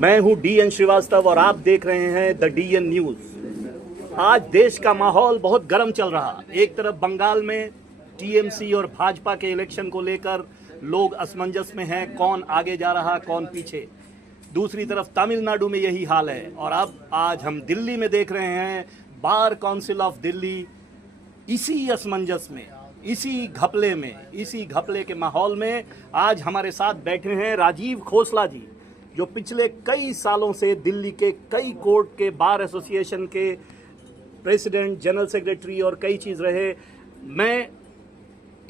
मैं हूं DN श्रीवास्तव और आप देख रहे हैं द DN न्यूज। आज देश का माहौल बहुत गर्म चल रहा। एक तरफ बंगाल में TMC और भाजपा के इलेक्शन को लेकर लोग असमंजस में हैं, कौन आगे जा रहा कौन पीछे। दूसरी तरफ तमिलनाडु में यही हाल है। और अब आज हम दिल्ली में देख रहे हैं बार काउंसिल ऑफ दिल्ली इसी असमंजस में, इसी घपले के माहौल में आज हमारे साथ बैठे हैं राजीव खोसला जी, जो पिछले कई सालों से दिल्ली के कई कोर्ट के बार एसोसिएशन के प्रेसिडेंट, जनरल सेक्रेटरी और कई चीज़ रहे। मैं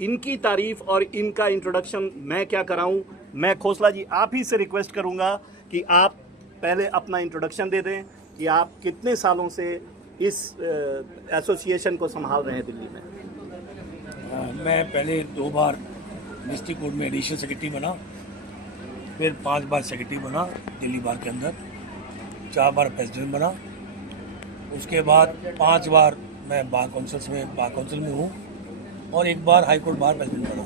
इनकी तारीफ और इनका इंट्रोडक्शन मैं क्या कराऊं। मैं खोसला जी आप ही से रिक्वेस्ट करूंगा कि आप पहले अपना इंट्रोडक्शन दे दें कि आप कितने सालों से इस एसोसिएशन को संभाल रहे हैं दिल्ली में। मैं पहले 2 बार डिस्ट्रिक्ट कोर्ट में एडिशनल सेक्रेटरी बना, फिर 5 बार सेक्रेटरी बना दिल्ली बार के अंदर, 4 बार प्रेसिडेंट बना। उसके बाद 5 बार मैं बार काउंसिल में हूँ और 1 बार हाई कोर्ट बार प्रेसिडेंट बना।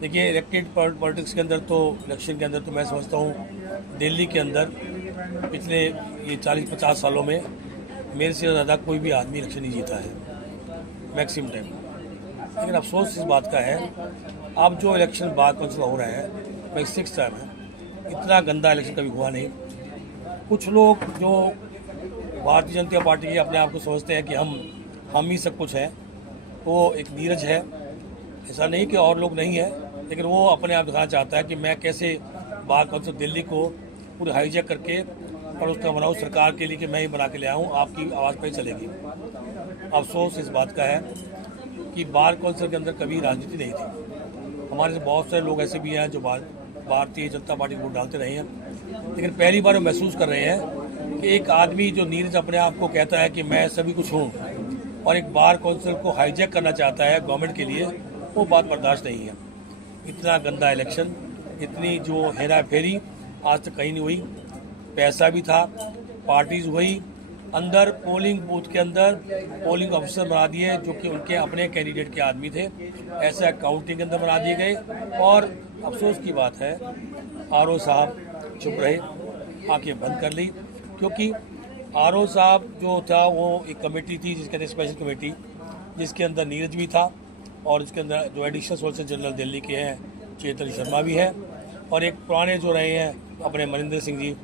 देखिए, इलेक्टेड पॉलिटिक्स के अंदर तो इलेक्शन के अंदर तो मैं समझता हूँ दिल्ली के अंदर पिछले ये 40-50 सालों में मेरे से ज़्यादा कोई भी आदमी इलेक्शन नहीं जीता है मैक्सिमम टाइम। लेकिन अफसोस इस बात का है, अब जो इलेक्शन बार काउंसिल हो रहे हैं मैं 6th टाइम है, इतना गंदा इलेक्शन कभी हुआ नहीं। कुछ लोग जो भारतीय जनता पार्टी के अपने आप को समझते हैं कि हम ही सब कुछ हैं, वो एक नीरज है। ऐसा नहीं कि और लोग नहीं है, लेकिन वो अपने आप दिखाना चाहता है कि मैं कैसे बार काउंसिल दिल्ली को पूरी हाईजैक करके और उसका बनाऊँ सरकार के लिए कि मैं ही बना के ले आऊँ, आपकी आवाज़ पर ही चलेगी। अफसोस इस बात का है कि बार काउंसिल के अंदर कभी राजनीति नहीं थी। हमारे से बहुत सारे लोग ऐसे भी हैं जो भारतीय जनता पार्टी को वोट डालते रहे हैं, लेकिन पहली बार महसूस कर रहे हैं कि एक आदमी जो नीरज अपने आप को कहता है कि मैं सभी कुछ हूँ और एक बार काउंसिल को हाईजैक करना चाहता है गवर्नमेंट के लिए, वो बात बर्दाश्त नहीं है। इतना गंदा इलेक्शन, इतनी जो हेरा फेरी आज तक कहीं नहीं हुई। पैसा भी था, पार्टीज हुई, अंदर पोलिंग बूथ के अंदर पोलिंग ऑफिसर बना दिए जो कि उनके अपने कैंडिडेट के आदमी थे, ऐसे काउंटिंग के अंदर बना दिए गए। और अफसोस की बात है RO साहब चुप रहे, आंखें बंद कर ली, क्योंकि RO साहब जो था वो एक कमेटी थी जिसके अंदर स्पेशल कमेटी, जिसके अंदर नीरज भी था और इसके अंदर जो एडिशनल सोलिसिटर जनरल दिल्ली के हैं चेतन शर्मा भी है, और एक पुराने जो रहे हैं अपने मनिंदर सिंह जी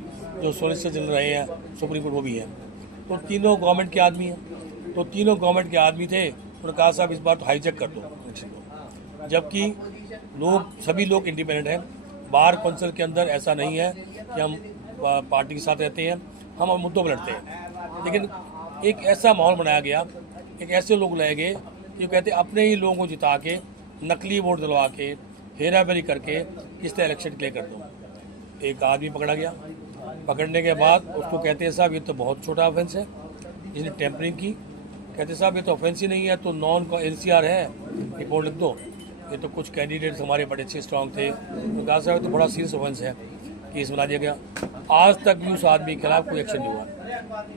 जो सोलिसिटर जनरल रहे हैं सुप्रीम कोर्ट, वो भी हैं। तो तीनों गवर्नमेंट के आदमी हैं, तो तीनों गवर्नमेंट के आदमी थे। उन्होंने कहा साहब इस बार तो हाईजैक कर दो इलेक्शन को, जबकि सभी लोग इंडिपेंडेंट हैं। बार काउंसिल के अंदर ऐसा नहीं है कि हम पार्टी के साथ रहते हैं, हम मुद्दों पर लड़ते हैं। लेकिन एक ऐसा माहौल बनाया गया, एक ऐसे लोग लाए गए कि कहते अपने ही लोगों को जिता के नकली वोट दिलवा के हेरा फेरी करके किस तरह इलेक्शन क्लियर कर दो। एक आदमी पकड़ा गया, पकड़ने के बाद उसको कहते हैं साहब ये तो बहुत छोटा ऑफेंस है, जिसने टेम्परिंग की। कहते साहब ये तो ऑफेंस ही नहीं है, तो नॉन NCR है, रिपोर्ट लिख दो। ये तो कुछ कैंडिडेट्स हमारे बड़े अच्छे स्ट्रॉन्ग थे, तो कहा साहब तो बड़ा सीरियस ऑफेंस है, केस बना दिया गया। आज तक भी उस आदमी के खिलाफ कोई एक्शन नहीं हुआ,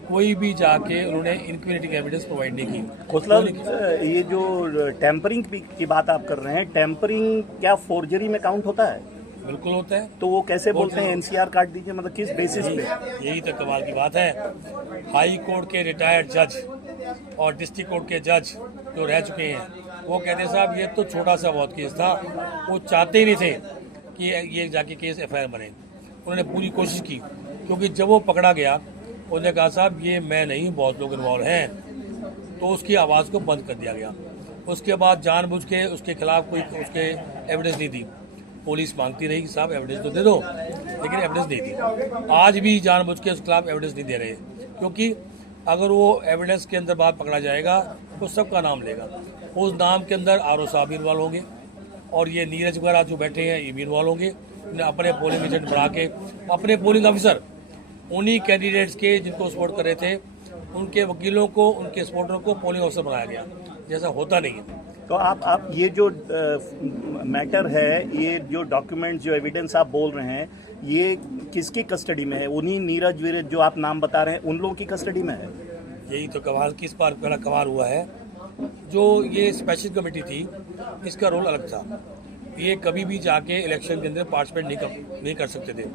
कोई भी जाके उन्होंने इंक्विजिटिव एविडेंस प्रोवाइड नहीं की। खोसला, ये जो टेम्परिंग की बात आप कर रहे हैं, टेम्परिंग क्या फोर्जरी में काउंट होता है? बिल्कुल होता है। तो वो कैसे बोलते हैं NCR काट दीजिए, मतलब किस बेसिस पे? यही तो कमाल की बात है। हाई कोर्ट के रिटायर्ड जज और डिस्ट्रिक्ट कोर्ट के जज जो रह चुके हैं, वो कहते हैं साहब ये तो छोटा सा बहुत केस था, वो चाहते ही नहीं थे कि ये जाके केस FIR बने। उन्होंने पूरी कोशिश की, क्योंकि जब वो पकड़ा गया उन्होंने कहा साहब ये मैं नहीं, बहुत लोग इन्वॉल्व हैं, तो उसकी आवाज़ को बंद कर दिया गया। उसके बाद जानबूझ के उसके खिलाफ कोई उसके एविडेंस नहीं दी। पुलिस मांगती रही कि साहब एविडेंस तो दे दो, लेकिन एविडेंस नहीं दी। आज भी जानबूझ के उसके खिलाफ एविडेंस नहीं दे रहे, क्योंकि अगर वो एविडेंस के अंदर बात पकड़ा जाएगा तो सबका नाम लेगा। उस नाम के अंदर RO साहब भी इन्वॉल्व होंगे और ये नीरज वगैरह जो बैठे हैं ये भी इन्वॉल्व होंगे। उन्हें अपने पोलिंग एजेंट बढ़ा के अपने पोलिंग ऑफिसर उन्हीं कैंडिडेट्स के जिनको सपोर्ट कर रहे थे, उनके वकीलों को, उनके सपोर्टरों को पोलिंग ऑफिसर बनाया गया, जैसा होता नहीं है। तो आप ये जो मैटर है, ये जो डॉक्यूमेंट, जो एविडेंस आप बोल रहे हैं, ये किसकी कस्टडी में है? उन्हीं नीरज वीरज जो आप नाम बता रहे हैं उन लोगों की कस्टडी में है? यही तो कमाल, किस बार बड़ा कमाल हुआ है। जो ये स्पेशल कमेटी थी, इसका रोल अलग था। ये कभी भी जाके इलेक्शन के अंदर पार्टिसिपेट नहीं कर सकते थे।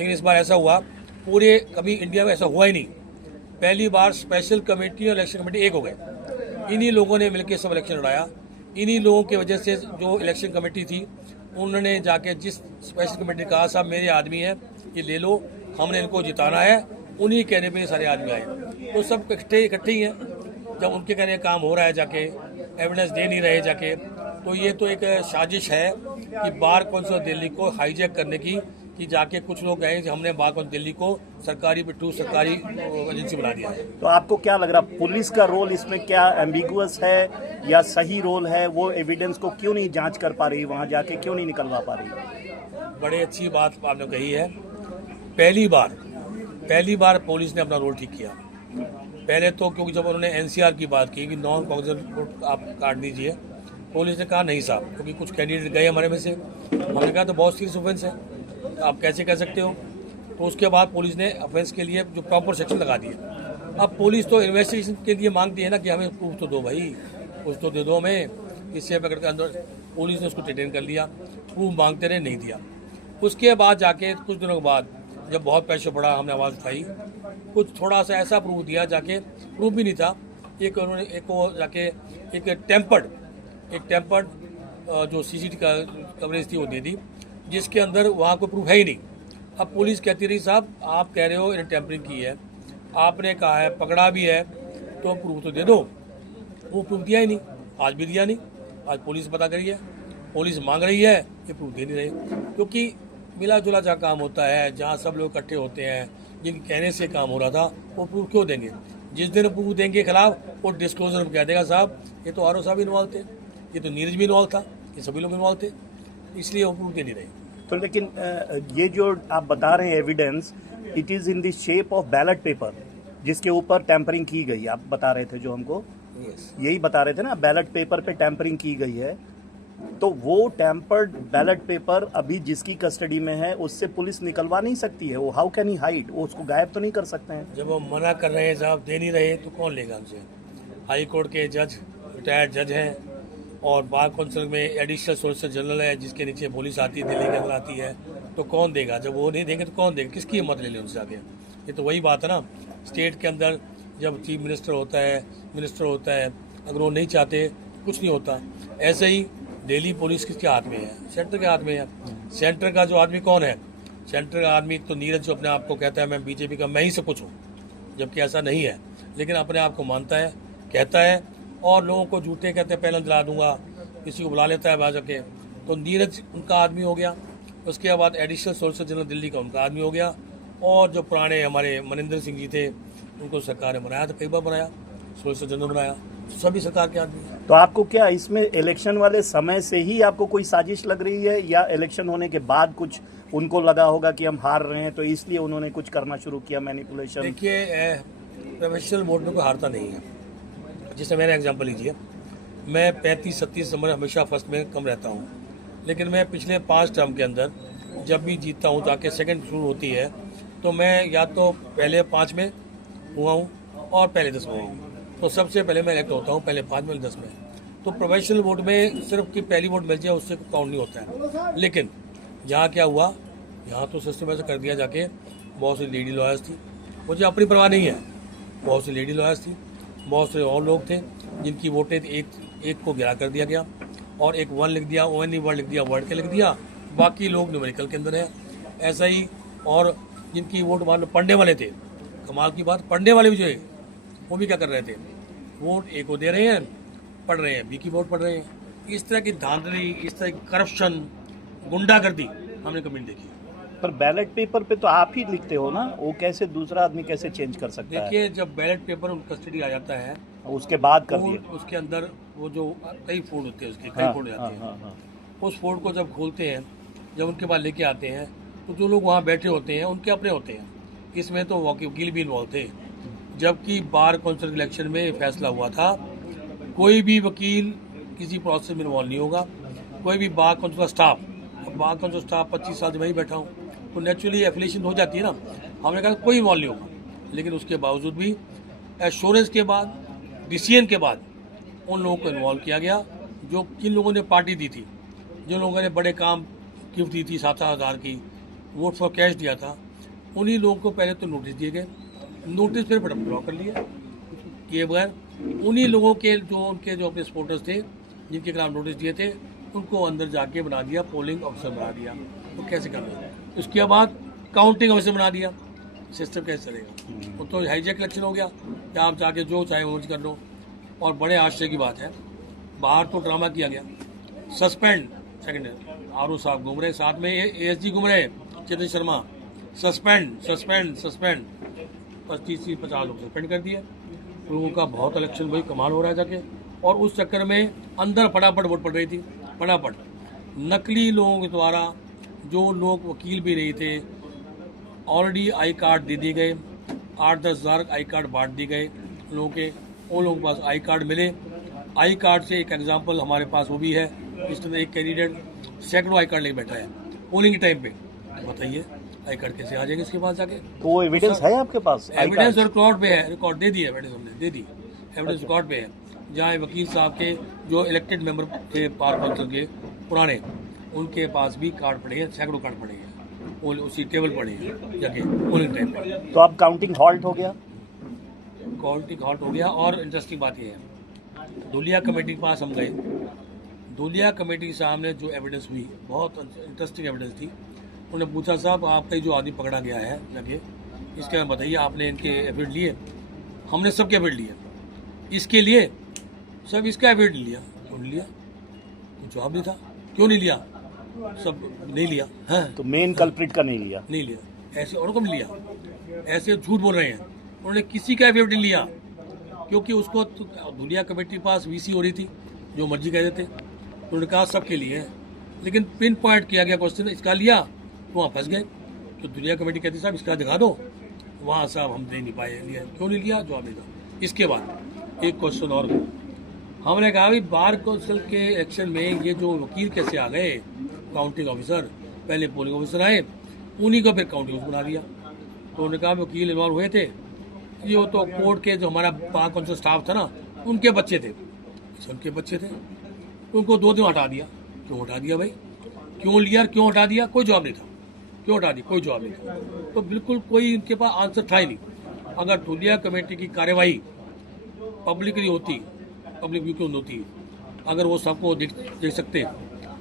लेकिन इस बार ऐसा हुआ, पूरे कभी इंडिया में ऐसा हुआ ही नहीं। पहली बार स्पेशल कमेटी और इलेक्शन कमेटी एक हो गए। इन्हीं लोगों ने मिलकर सब इलेक्शन लड़ाया। इन्हीं लोगों की वजह से जो इलेक्शन कमेटी थी उन्होंने जाके जिस स्पेशल कमेटी ने कहा साहब मेरे आदमी हैं ये ले लो, हमने इनको जिताना है, उन्हीं कहने पे ये सारे आदमी आए। तो सब इकट्ठे ही हैं। जब उनके कहने का काम हो रहा है जाके एविडेंस दे नहीं रहे जाके, तो ये तो एक साजिश है कि बार कौंसिल दिल्ली को हाईजैक करने की, कि जाके कुछ लोग गए हमने बार कौंसिल दिल्ली को सरकारी पिट्ठू सरकारी एजेंसी बना दिया है। तो आपको क्या लग रहा, पुलिस का रोल इसमें क्या एम्बिगुअस है या सही रोल है? वो एविडेंस को क्यों नहीं जांच कर पा रही, वहां जाके क्यों नहीं निकलवा पा रही? बड़ी अच्छी बात आपने कही है। पहली बार पुलिस ने अपना रोल ठीक किया। पहले तो क्योंकि जब उन्होंने एनसीआर की बात की कि नॉन कॉग्निजेंट रिपोर्ट आप काट दीजिए, पुलिस ने कहा नहीं साहब, क्योंकि कुछ कैंडिडेट गए हमारे में से। हमने कहा तो बहुत सीरियस ऑफेंस है, आप कैसे कह सकते हो? तो उसके बाद पुलिस ने ऑफेंस के लिए जो प्रॉपर सेक्शन लगा दिए। अब पुलिस तो इन्वेस्टिगेशन के लिए मांगती है ना कि हमें प्रूफ तो दो भाई, कुछ तो दे दो हमें। इससे पकड़ कर अंदर पुलिस ने उसको डिटेन कर लिया, प्रूफ मांगते रहे, नहीं दिया। उसके बाद जाके कुछ दिनों के बाद जब बहुत प्रेशर पड़ा, हमने आवाज़ उठाई, कुछ थोड़ा सा ऐसा प्रूफ दिया, जाके प्रूफ भी नहीं था। एक उन्होंने एक टेम्पर्ड जो सीसीटीवी का कवरेज थी वो दे दी, जिसके अंदर वहाँ कोई प्रूफ है ही नहीं। अब पुलिस कहती रही साहब आप कह रहे हो इन्हें टेम्परिंग की है, आपने कहा है पकड़ा भी है, तो प्रूफ तो दे दो। वो प्रूफ दिया ही नहीं, आज भी दिया नहीं। आज पुलिस पता करी है, पुलिस मांग रही है, ये प्रूफ दे नहीं रहे। क्योंकि मिला जुला जहाँ काम होता है, जहाँ सब लोग इकट्ठे होते हैं, जिनके कहने से काम हो रहा था, वो प्रूफ क्यों देंगे? जिस दिन प्रूफ देंगे खिलाफ, वो डिस्क्लोजर में कह देगा साहब ये तो आरओ साहब इन्वॉल्व थे, ये तो नीरज भी इन्वॉल्व था, ये सभी लोग इन्वॉल्व थे, इसलिए वो प्रूफ दे नहीं रहे। तो लेकिन ये जो आप बता रहे हैं evidence, it is in the shape of ballot paper जिसके ऊपर टैंपरिंग की गई, आप बता रहे थे जो हमको यही बता रहे थे ना, बैलेट पेपर पे टैंपरिंग की गई है। तो वो टैंपर्ड बैलेट पेपर अभी जिसकी कस्टडी में है उससे पुलिस निकलवा नहीं सकती है, वो हाउ कैन ही हाइड, वो उसको गायब तो नहीं कर सकते हैं? जब वो मना कर रहे हैं साहब, दे नहीं रहे, तो कौन लेगा हमसे? हाई कोर्ट के जज रिटायर्ड जज हैं, और बार कौंसिल में एडिशनल सोलिसिटर जनरल है जिसके नीचे पुलिस आती है, दिल्ली के अंदर आती है, तो कौन देगा? जब वो नहीं देंगे तो कौन देगा? किसकी हिम्मत ले लें उनसे आगे? ये तो वही बात है ना, स्टेट के अंदर जब चीफ मिनिस्टर होता है, अगर वो नहीं चाहते कुछ नहीं होता। ऐसे ही दिल्ली पुलिस किसके हाथ में है? सेंटर के हाथ में है। सेंटर का जो आदमी कौन है? सेंटर का आदमी तो नीरज जो अपने आप को कहता है मैं बीजेपी का मैं ही सब कुछ हूँ, जबकि ऐसा नहीं है, लेकिन अपने आप को मानता है, कहता है, और लोगों को झूठे कहते हैं पैनल दिला दूंगा, किसी को बुला लेता है भाजपा के। तो नीरज उनका आदमी हो गया। उसके बाद एडिशनल सोलिसिटर जनरल दिल्ली का उनका आदमी हो गया। और जो पुराने हमारे मनिंदर सिंह जी थे, उनको सरकार ने बनाया था, कई बार बनाया, सोलिसिटर जनरल बनाया, सभी सरकार के आदमी। तो आपको क्या इसमें इलेक्शन वाले समय से ही आपको कोई साजिश लग रही है, या इलेक्शन होने के बाद कुछ उनको लगा होगा कि हम हार रहे हैं तो इसलिए उन्होंने कुछ करना शुरू किया, मैनिपुलेशन? देखिए प्रोफेशनल वोट में कोई हारता नहीं है। जैसे मेरा एग्जांपल लीजिए, मैं 35-37 नंबर हमेशा फर्स्ट में कम रहता हूँ, लेकिन मैं पिछले 5 टर्म के अंदर जब भी जीतता हूँ, जाके सेकंड शुरू होती है, तो मैं या तो पहले 5 में हुआ हूँ और पहले 10 में हुआ हूँ। तो सबसे पहले मैं इलेक्ट होता हूँ, पहले 5 में 10 में। तो प्रोफेशनल वोट में सिर्फ कि पहली वोट मिल जाए उससे काउंट नहीं होता है। लेकिन यहाँ क्या हुआ, यहाँ तो सिस्टम ऐसा कर दिया जाके, बहुत सी लेडी लॉयर्स थी, मुझे अपनी परवाह नहीं है, बहुत सी लेडी लॉयर्स थी, बहुत से और लोग थे जिनकी वोटें एक को गिरा कर दिया गया, और एक 1 लिख दिया, ONE वर्ड लिख दिया, वर्ड के लिख दिया, बाकी लोग न्यूमेरिकल के अंदर है। ऐसा ही और जिनकी वोट मान लो पढ़ने वाले थे, कमाल की बात, पढ़ने वाले भी जो है वो भी क्या कर रहे थे, वोट ए को दे रहे हैं, पढ़ रहे हैं बी की वोट पढ़ रहे हैं। इस तरह की धांधली, इस तरह की करप्शन, गुंडागर्दी हमने कभी नहीं देखी। पर बैलेट पेपर पे तो आप ही लिखते हो ना, वो कैसे दूसरा आदमी कैसे चेंज कर सकता है? देखिए जब बैलेट पेपर उन कस्टडी आ जाता है, उसके बाद कर दिए, उसके अंदर वो जो कई फोल्ड होते हैं, उसके कई फोल्ड जाते हैं। उस फोल्ड को जब खोलते हैं, जब उनके पास लेके आते हैं, तो जो लोग वहाँ बैठे होते हैं उनके अपने होते हैं। इसमें तो वकील भी इन्वॉल्व थे, जबकि बार काउंसिल इलेक्शन में फैसला हुआ था कोई भी वकील किसी प्रोसेस में इन्वॉल्व नहीं होगा, कोई भी बार काउंसिल का स्टाफ। अब बार काउंसिल स्टाफ 25 साल से वहीं बैठा हूँ, तो नेचुरली एफिलिएशन हो जाती है ना। हमने कहा कोई इन्वॉल्व नहीं होगा, लेकिन उसके बावजूद भी एश्योरेंस के बाद, डिसीजन के बाद उन लोगों को इन्वॉल्व किया गया, जो किन लोगों ने पार्टी दी थी, जिन लोगों ने बड़े काम गिफ्ट दी थी, 7,000 की वोट फॉर कैश दिया था, उन्हीं लोगों को पहले तो नोटिस दिए गए, नोटिस फिर फटाफट ब्लॉक कर लिए किए बगैर। उन्हीं लोगों के जो अपने सपोर्टर्स थे जिनके खिलाफ नोटिस दिए थे उनको अंदर जाके बना दिया पोलिंग ऑफिसर बना दिया। तो कैसे करना है? उसके बाद काउंटिंग ऑफिसर बना दिया। सिस्टम कैसे चलेगा? वो तो हाईजैक इलेक्शन हो गया कि आप जाके जो चाहे वो कर लो। और बड़े आश्चर्य की बात है, बाहर तो ड्रामा किया गया, सस्पेंड सेकंड आरओ साहब घूम रहे, साथ में एएसजी घूम रहे Chetan Sharma, suspend suspend suspend, 25-50 लोग सस्पेंड कर दिए। लोगों का बहुत इलेक्शन भाई कमाल हो रहा है जाके। और उस चक्कर में अंदर फटाफट वोट पड़ रही थी, फटाफट नकली लोगों के द्वारा, जो लोग वकील भी नहीं थे, ऑलरेडी आई कार्ड दे दिए गए, 8-10 हज़ार आई कार्ड बांट दिए गए लोगों के। उन लोगों के पास आई कार्ड मिले, आई कार्ड से एक एग्जांपल हमारे पास वो भी है, इस तरह एक कैंडिडेट सैकड़ों आई कार्ड लेके बैठा है पोलिंग के टाइम पे। बताइए आई कार्ड कैसे आ जाएंगे इसके पास जाके? तो वो एविडेंस है आपके पास? एविडेंस रिकॉर्ड पे है, रिकॉर्ड दे दी है, एविडेंस हमने दे दी, एविडेंस रिकॉर्ड पे है। जहाँ वकील साहब के जो इलेक्टेड मेंबर थे पार काउंसिल के पुराने, उनके पास भी कार्ड पड़े हैं, सैकड़ों कार्ड पड़े हैं, उसी टेबल पड़े हैं जाके पोलिंग टाइम पे। तो अब काउंटिंग हॉल्ट हो गया? काउंटिंग हॉल्ट हो गया। और इंटरेस्टिंग बात यह है, धुलिया कमेटी के पास हम गए, धुलिया कमेटी के सामने जो एविडेंस हुई बहुत इंटरेस्टिंग एविडेंस थी। उन्होंने पूछा साहब आपका जो आदमी पकड़ा गया है लगे, इसके बारे में बताइए, आपने इनके एफिडेविट लिए? हमने सबके एफिडेविट लिए। इसके लिए सब इसका एफिडेविट लिया, क्यों नहीं लिया? तो जवाब नहीं था, क्यों नहीं लिया? सब नहीं लिया है। तो मेन कल्प्रिट का नहीं लिया? नहीं लिया। ऐसे और को नहीं लिया, ऐसे झूठ बोल रहे हैं। उन्होंने किसी का एफिडेविट नहीं लिया, क्योंकि उसको धुलिया कमेटी के पास वीसी हो रही थी, जो मर्जी कह देते। उन्होंने कहा सबके लिए है, लेकिन पिन पॉइंट किया गया क्वेश्चन, इसका लिया तो वहाँ फंस गए। तो दुनिया कमेटी कहती साहब इसका दिखा दो, वहाँ साहब हम दे नहीं पाए, लिया क्यों नहीं लिया? जवाब नहीं था। इसके बाद एक क्वेश्चन और हमने कहा भाई बार काउंसिल के इलेक्शन में ये जो वकील कैसे आ गए, काउंटिंग ऑफिसर, पहले पोलिंग ऑफिसर आए, उन्हीं को फिर काउंटिंग ऑफिसर बना दिया। तो उन्होंने कहा वकील इन्वॉल्व हुए थे, ये तो कोर्ट के जो हमारा बार काउंसिल स्टाफ था ना, उनके बच्चे थे, उनके बच्चे थे, उनको 2 दिन हटा दिया। क्यों हटा दिया भाई? क्यों लिया, क्यों हटा दिया? कोई जवाब नहीं था। क्यों हटा दी? कोई जवाब नहीं था। तो बिल्कुल कोई इनके पास आंसर था ही नहीं। अगर धुलिया कमेटी की कार्यवाही पब्लिकली होती, पब्लिक व्यू क्यों होती, अगर वो सबको देख सकते,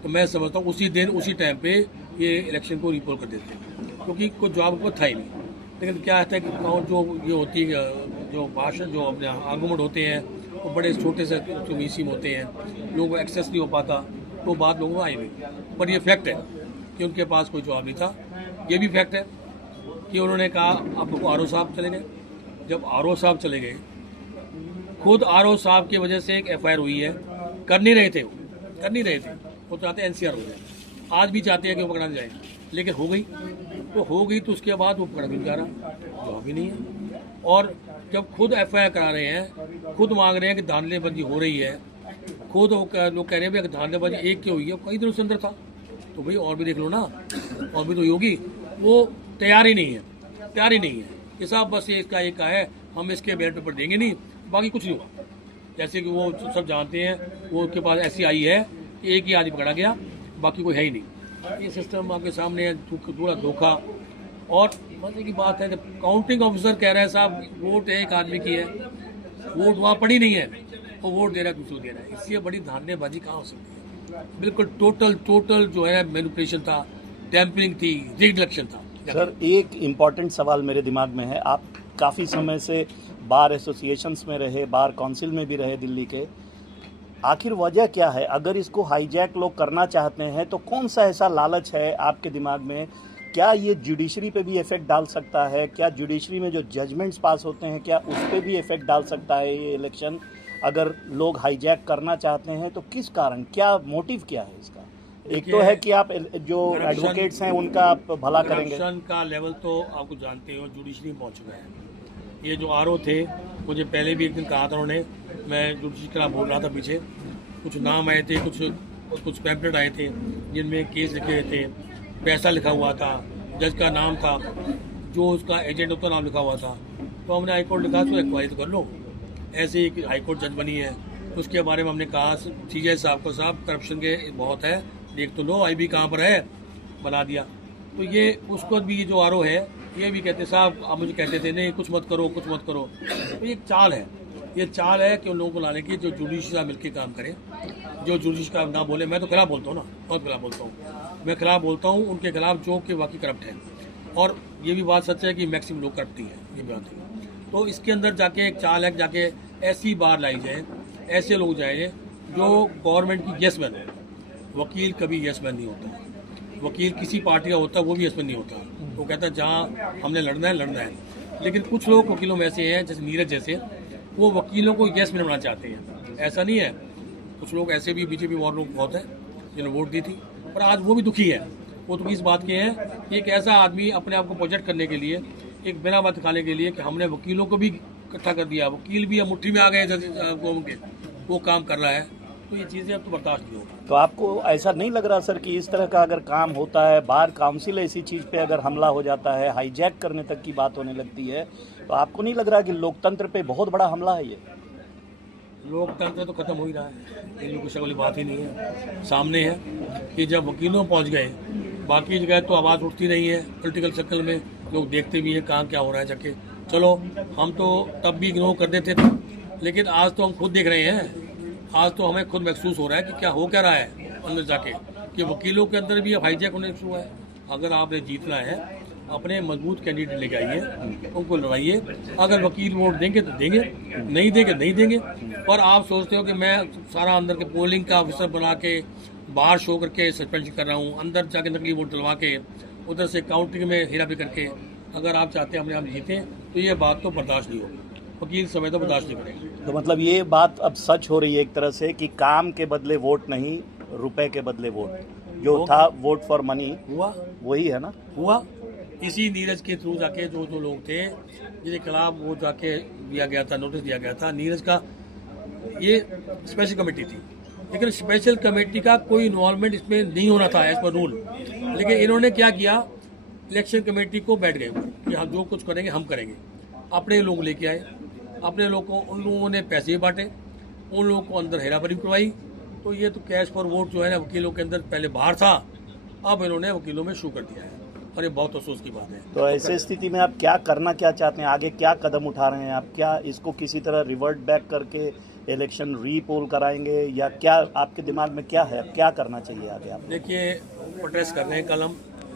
तो मैं समझता हूँ उसी दिन उसी टाइम पे ये इलेक्शन को रिपोल कर देते, क्योंकि कोई जवाब को था ही नहीं। लेकिन क्या है कि जो ये होती है, जो भाषण, जो अपने आर्गूमेंट होते हैं, वो बड़े छोटे से जो वीसी में होते हैं, लोगों को एक्सेस नहीं हो पाता, तो बात लोगों को आई नहीं। पर ये फैक्ट है कि उनके पास कोई जवाब नहीं था। ये भी फैक्ट है कि उन्होंने कहा आप लोग आरओ साहब चले गए। जब आरओ साहब चले गए, खुद आरओ साहब की वजह से एक एफआईआर हुई है, कर नहीं रहे थे, कर नहीं रहे थे, वो चाहते एनसीआर हो जाए, आज भी चाहते हैं कि वो पकड़ा जाए, लेकिन हो गई तो हो गई। तो उसके बाद वो पकड़ा भी नहीं जा रहा, जवाब भी नहीं है। और जब खुद एफआईआर करा रहे हैं, खुद मांग रहे हैं कि धांधलेबाजी हो रही है, खुद लोग कह रहे हैं भाई धांधलेबाजी एक की हुई है, कई दिनों से अंदर था, तो भाई और भी देख लो ना, और भी तो होगी। वो तैयार ही नहीं है, तैयार ही नहीं है कि साहब बस ये इसका एक है, हम इसके बैलेट पेपर देंगे नहीं, बाकी कुछ नहीं हुआ। जैसे कि वो सब जानते हैं, वो उसके पास ऐसी आई है कि एक ही आदमी पकड़ा गया, बाकी कोई है ही नहीं। ये सिस्टम आपके सामने है, पूरा धोखा। और मजे की बात है, जब काउंटिंग ऑफिसर कह रहा है साहब वोट एक आदमी की है, वोट वहाँ पड़ी नहीं है, वो वोट दे रहा है, कुछ दे रहा है, इससे बड़ी धांधलेबाजी कहाँ हो सकती है? बिल्कुल टोटल जो है मैनिपुलेशन था, टैंपरिंग थी, रिग्ड इलेक्शन था। सर एक इम्पॉर्टेंट सवाल मेरे दिमाग में है, आप काफ़ी समय से बार एसोसिएशंस में रहे, बार काउंसिल में भी रहे दिल्ली के, आखिर वजह क्या है? अगर इसको हाईजैक लोग करना चाहते हैं तो कौन सा ऐसा लालच है आपके दिमाग में? क्या ये जुडिशरी पे भी इफेक्ट डाल सकता है? क्या जुडिशरी में जो जजमेंट्स पास होते हैं, क्या उस पर भी इफेक्ट डाल सकता है ये इलेक्शन? अगर लोग हाईजैक करना चाहते हैं तो किस कारण, क्या मोटिव क्या है इसका? एक तो है कि आप जो एडवोकेट्स हैं उनका आप भला करेंगे, करप्शन का लेवल तो आपको जानते हो जुडिशरी में पहुंच चुका है। ये जो आरओ थे, मुझे पहले भी एक दिन कहा था उन्होंने, मैं जुडिशरी के खिलाफ बोल रहा था, पीछे कुछ नाम आए थे, कुछ पैम्पलेट आए थे जिनमें केस लिखे हुए थे, पैसा लिखा हुआ था, जज का नाम था, जो उसका एजेंट उसका नाम लिखा हुआ था। तो हमने हाईकोर्ट लिखा तो इंक्वायरी तो कर लो। ऐसे ही हाईकोर्ट जज बनी है, उसके बारे में हमने कहा सीजे साहब को, साहब करप्शन के बहुत है, देख तो लो आईबी कहाँ पर है, बना दिया। तो ये उसको भी जो आरोप है ये भी कहते साहब आप मुझे कहते थे नहीं कुछ मत करो कुछ मत करो। तो ये एक चाल है, ये चाल है कि उन लोगों को लाने की जो जुडिशरी मिलकर काम करे, जो जुडिशरी का ना बोले। मैं तो खिलाफ बोलता हूँ ना, बहुत खिलाफ बोलता हूँ, मैं खिलाफ बोलता हूँ उनके खिलाफ जो कि वाकई करप्ट है। और ये भी बात सच है कि मैक्सिमम लोग करप्ट ही है, ये बात है। तो इसके अंदर जाके एक चाल है, जाके ऐसी बार लाई जाए, ऐसे लोग जाए जो गवर्नमेंट की यस मैन है। वकील कभी यस मैन नहीं होता, वकील किसी पार्टी का होता है वो भी यस मैन नहीं होता। वो कहता है जहाँ हमने लड़ना है लड़ना है। लेकिन कुछ लोग वकीलों में ऐसे हैं जैसे नीरज जैसे, वो वकीलों को यस मैन बनाना चाहते हैं। ऐसा नहीं है, कुछ लोग ऐसे भी बीजेपी वाले लोग बहुत हैं जिन्होंने वोट दी थी, पर आज वो भी दुखी है। वो दुखी इस बात के हैं कि एक ऐसा आदमी अपने आप को प्रोजेक्ट करने के लिए, एक बिना बात दिखाने के लिए कि हमने वकीलों को भी इकट्ठा कर दिया, वकील भी मुट्ठी में आ गए कौम के, वो काम कर रहा है। तो ये चीज़ें अब तो बर्दाश्त नहीं होगा। तो आपको ऐसा नहीं लग रहा सर कि इस तरह का अगर काम होता है, बार काउंसिल ऐसी चीज़ पे अगर हमला हो जाता है, हाईजैक करने तक की बात होने लगती है, तो आपको नहीं लग रहा कि लोकतंत्र पे बहुत बड़ा हमला है ये? लोकतंत्र तो खत्म हो ही रहा है, इन लोगों की वाली बात ही नहीं है। सामने है कि जब वकीलों पहुंच गए, बाकी जगह तो आवाज़ उठती नहीं है। पॉलिटिकल सर्कल में लोग देखते भी हैं कहाँ क्या हो रहा है जाके। चलो हम तो तब भी इग्नोर कर देते थे, लेकिन आज तो हम खुद देख रहे हैं, आज तो हमें खुद महसूस हो रहा है कि क्या हो क्या रहा है अंदर जाके, कि वकीलों के अंदर भी अब हाईजैक होने शुरू है। अगर आपने जीतना है, अपने मजबूत कैंडिडेट लेके आइए, उनको लड़ाइए। अगर वकील वोट देंगे तो देंगे, नहीं देंगे नहीं देंगे। और आप सोचते हो कि मैं सारा अंदर के पोलिंग का ऑफिसर बना के बाहर शो करके सस्पेंशन कर रहा हूँ, अंदर जाके नकली वोट डलवा के उधर से काउंटिंग में हेरा फेरी करके अगर आप चाहते हैं अपने आप जीते, तो ये बात तो बर्दाश्त नहीं होगी। वकील समय तो बर्दाश्त नहीं करेंगे। तो मतलब ये बात अब सच हो रही है एक तरह से कि काम के बदले वोट नहीं, रुपए के बदले वोट, जो था वोट फॉर मनी हुआ वही है ना? हुआ इसी नीरज के थ्रू जाके जो जो लोग थे जिनके खिलाफ वो जाके दिया गया था, नोटिस दिया गया था। नीरज का ये स्पेशल कमेटी थी, लेकिन स्पेशल कमेटी का कोई इन्वॉल्वमेंट इसमें नहीं होना था एज पर रूल। लेकिन इन्होंने क्या किया, इलेक्शन कमेटी को बैठ गए कि हम जो कुछ करेंगे हम करेंगे। अपने लोग लेके आए, अपने लोग को, उन लोगों ने पैसे बांटे, उन लोगों को अंदर हेराफेरी करवाई। तो ये तो कैश फॉर वोट जो है ना वकीलों के अंदर पहले बाहर था, अब इन्होंने वकीलों में शुरू कर दिया है, और ये बहुत अफसोस की बात है। तो ऐसे स्थिति में आप क्या करना क्या चाहते हैं, आगे क्या कदम उठा रहे हैं आप? क्या इसको किसी तरह रिवर्ट बैक करके इलेक्शन रीपोल कराएंगे, या क्या आपके दिमाग में क्या है, क्या करना चाहिए आगे आप? देखिए, प्रोटेस्ट कर रहे हैं,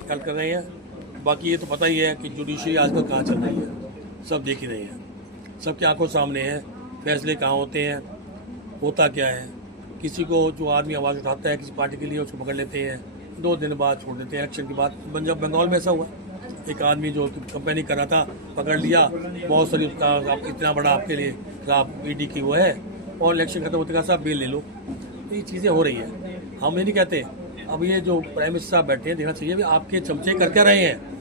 कल कर रहे हैं। बाकी ये तो पता ही है कि जुडिशरी आजकल कहाँ चल रही है, सब देख ही रहे हैं, सबकी आंखों सामने है। फैसले कहाँ होते हैं, होता क्या है। किसी को जो आदमी आवाज़ उठाता है किसी पार्टी के लिए, उसको पकड़ लेते हैं, 2 दिन बाद छोड़ देते हैं इलेक्शन के बाद। जब बंगाल में ऐसा हुआ, एक आदमी जो कंपेनिंग कर रहा था पकड़ लिया, बहुत सारी उसका आप इतना बड़ा आपके लिए आप ईडी की वो है, और इलेक्शन खत्म होते का साहब बेल ले लो। ये चीज़ें हो रही है, हम ये नहीं कहते। अब ये जो प्राइम मिनिस्टर साहब बैठे हैं, देखना चाहिए भी आपके चमचे कर क्या रहे हैं।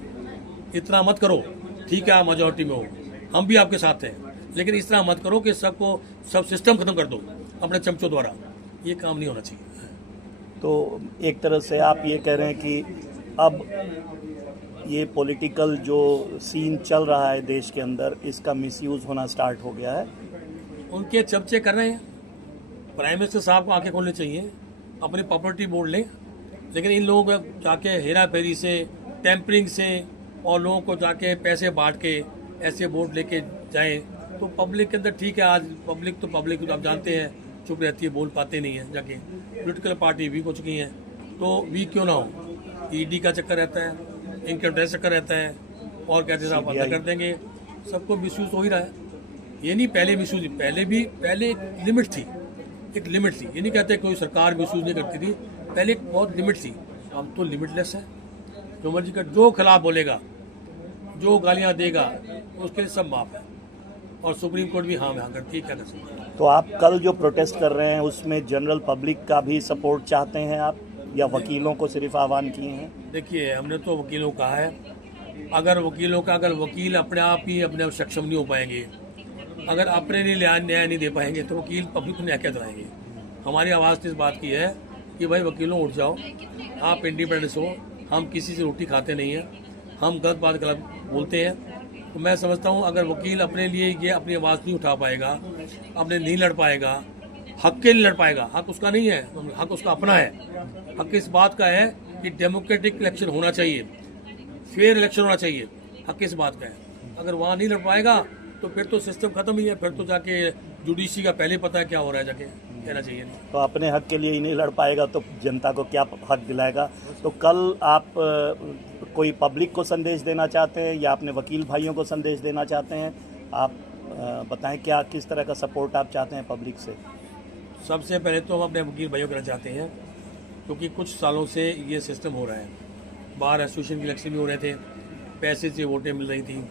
इतना मत करो, ठीक है आप मेजोरिटी में हो, हम भी आपके साथ हैं, लेकिन इस तरह मत करो कि सबको सब सिस्टम खत्म कर दो अपने चमचों द्वारा। ये काम नहीं होना चाहिए। तो एक तरह से आप ये कह रहे हैं कि अब ये पॉलिटिकल जो सीन चल रहा है देश के अंदर, इसका मिसयूज होना स्टार्ट हो गया है। उनके चमचे कर रहे हैं। प्राइम मिनिस्टर साहब को आंखें खोलनी चाहिए, अपनी प्रॉपर्टी बोर्ड लें। लेकिन इन लोगों को जाके हेरा फेरी से, टेम्परिंग से, और लोगों को जाके पैसे बांट के ऐसे वोट लेके जाएं, तो पब्लिक के अंदर ठीक है। आज पब्लिक तो आप जानते हैं चुप रहती है, बोल पाते नहीं है। जाके पॉलिटिकल पार्टी वीक हो चुकी हैं, तो वीक क्यों ना हो। ईडी का चक्कर रहता है, इनकम टैक्स चक्कर रहता है, और कहते हैं आप बंद कर देंगे। सबको मिसयूज हो ही रहा है। ये नहीं पहले मिसयूज, पहले एक लिमिट थी, एक लिमिट थी। ये नहीं कहते कोई सरकार मिसयूज नहीं करती थी, पहले एक बहुत लिमिट थी। अब तो लिमिटलेस है, जो मर्जी का, जो खिलाफ बोलेगा, जो गालियाँ देगा, उसके लिए सब माफ है। और सुप्रीम कोर्ट भी हाँ करती है, क्या कर सकते हैं। तो आप कल जो प्रोटेस्ट कर रहे हैं उसमें जनरल पब्लिक का भी सपोर्ट चाहते हैं आप, या वकीलों को सिर्फ आह्वान किए हैं? देखिए, हमने तो वकीलों को कहा है, अगर वकील अपने आप ही अपने सक्षम नहीं हो पाएंगे, अगर अपने लिए न्याय नहीं दे पाएंगे, तो वकील पब्लिक को न्याय क्या दिलाएंगे। हमारी आवाज़ तो इस बात की है कि भाई वकीलों उठ जाओ, आप इंडिपेंडेंस हो। हम किसी से रोटी खाते नहीं हैं, हम गलत बात गलत बोलते हैं। तो मैं समझता हूँ अगर वकील अपने लिए ये अपनी आवाज़ नहीं उठा पाएगा, अपने नहीं लड़ पाएगा, हक के लिए लड़ पाएगा, हक उसका नहीं है, हक उसका अपना है। हक इस बात का है कि डेमोक्रेटिक इलेक्शन होना चाहिए, फेयर इलेक्शन होना चाहिए, हक किस बात का है। अगर वहाँ नहीं लड़ पाएगा तो फिर तो सिस्टम खत्म ही है, फिर तो जाके जुडिशरी का पहले पता है क्या हो रहा है, जाके कहना चाहिए नहीं। तो अपने हक के लिए ही नहीं लड़ पाएगा तो जनता को क्या हक दिलाएगा। तो कल आप कोई पब्लिक को संदेश देना चाहते हैं या अपने वकील भाइयों को संदेश देना चाहते हैं? आप बताएं क्या किस तरह का सपोर्ट आप चाहते हैं पब्लिक से? सबसे पहले तो हम अपने वकील भाइयों को कहना चाहते हैं, क्योंकि कुछ सालों से ये सिस्टम हो रहा है, बार एसोसिएशन के इलेक्शन भी हो रहे थे, पैसे से वोटें मिल रही थी,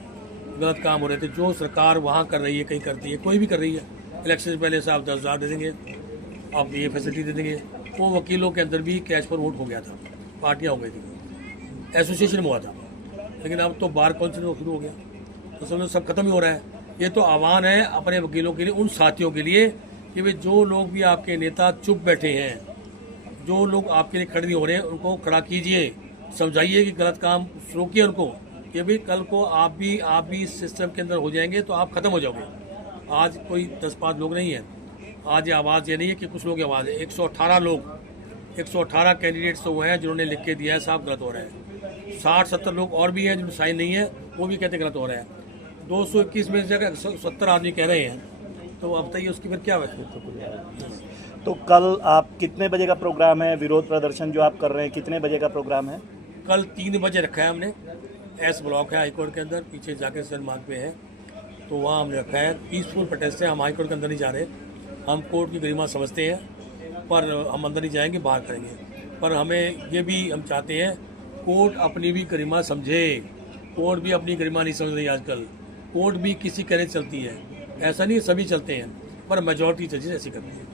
गलत काम हो रहे थे। जो सरकार वहाँ कर रही है, कहीं करती है, कोई भी कर रही है, इलेक्शन से पहले से आप 10,000 दे देंगे, आप ये फैसिलिटी दे देंगे। वो वकीलों के अंदर भी कैश पर वोट हो गया था, पार्टियाँ हो गई थी, एसोसिएशन में हुआ था, लेकिन अब तो बार काउंसिल में शुरू हो गया, तो समझो सब खत्म ही हो रहा है। ये तो आह्वान है अपने वकीलों के लिए, उन साथियों के लिए कि भाई जो लोग भी आपके नेता चुप बैठे हैं, जो लोग आपके लिए खड़े नहीं हो रहे हैं, उनको खड़ा कीजिए, समझाइए कि गलत काम रोकिए उनको, कि भाई कल को आप भी इस सिस्टम के अंदर हो जाएंगे तो आप खत्म हो जाओगे। आज कोई 10-5 लोग नहीं है, आज ये आवाज़ ये नहीं है कि कुछ लोग की आवाज़ है, 118 कैंडिडेट्स तो वो हैं जिन्होंने लिख के दिया है साहब गलत हो रहा है। 60-70 लोग और भी हैं जिनमें साइन नहीं है, वो भी कहते गलत हो रहा है। 221 में से अगर 70 आदमी कह रहे हैं तो अब बताइए उसकी फिर क्या है। तो कल आप कितने बजे का प्रोग्राम है? विरोध प्रदर्शन जो आप कर रहे हैं कितने बजे का प्रोग्राम है? कल 3 बजे रखा है हमने, एस ब्लॉक है हाईकोर्ट के अंदर, पीछे जाके सर मार्ग पे है, तो वहाँ हमने रखा है। पीसफुल प्रोटेस्ट है, हम हाईकोर्ट के अंदर नहीं जा रहे, हम कोर्ट की गरिमा समझते हैं, पर हम अंदर नहीं जाएंगे, बाहर करेंगे। पर हमें ये भी हम चाहते हैं कोर्ट अपनी भी गरिमा समझे, कोर्ट भी अपनी गरिमा नहीं समझ रही आजकल, कोर्ट भी किसी कहने चलती है, ऐसा नहीं सभी चलते हैं, पर मेजॉरिटी जजेस ऐसी करती है।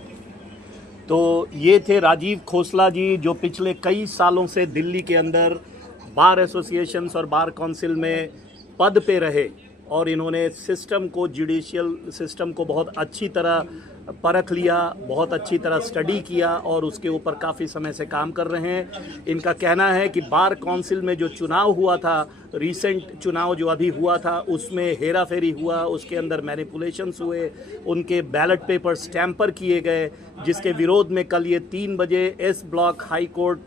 तो ये थे राजीव खोसला जी, जो पिछले कई सालों से दिल्ली के अंदर बार एसोसिएशंस और बार काउंसिल में पद पे रहे और इन्होंने सिस्टम को, जुडिशियल सिस्टम को बहुत अच्छी तरह परख लिया, बहुत अच्छी तरह स्टडी किया और उसके ऊपर काफ़ी समय से काम कर रहे हैं। इनका कहना है कि बार काउंसिल में जो चुनाव हुआ था, रीसेंट चुनाव जो अभी हुआ था, उसमें हेरा फेरी हुआ, उसके अंदर मैनिपुलेशंस हुए, उनके बैलेट पेपर स्टैम्पर किए गए, जिसके विरोध में कल ये 3 बजे S block high court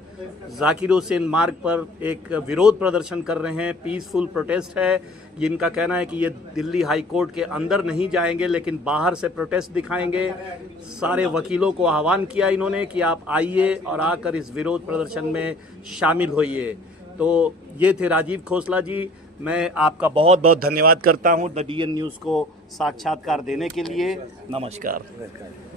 Zakir Hussain मार्ग पर एक विरोध प्रदर्शन कर रहे हैं। पीसफुल प्रोटेस्ट है। इनका कहना है कि ये दिल्ली हाई कोर्ट के अंदर नहीं जाएंगे, लेकिन बाहर से प्रोटेस्ट दिखाएंगे। सारे वकीलों को आह्वान किया इन्होंने कि आप आइए और आकर इस विरोध प्रदर्शन में शामिल होइए। तो ये थे राजीव खोसला जी। मैं आपका बहुत बहुत धन्यवाद करता हूँ द DN न्यूज़ को साक्षात्कार देने के लिए। नमस्कार।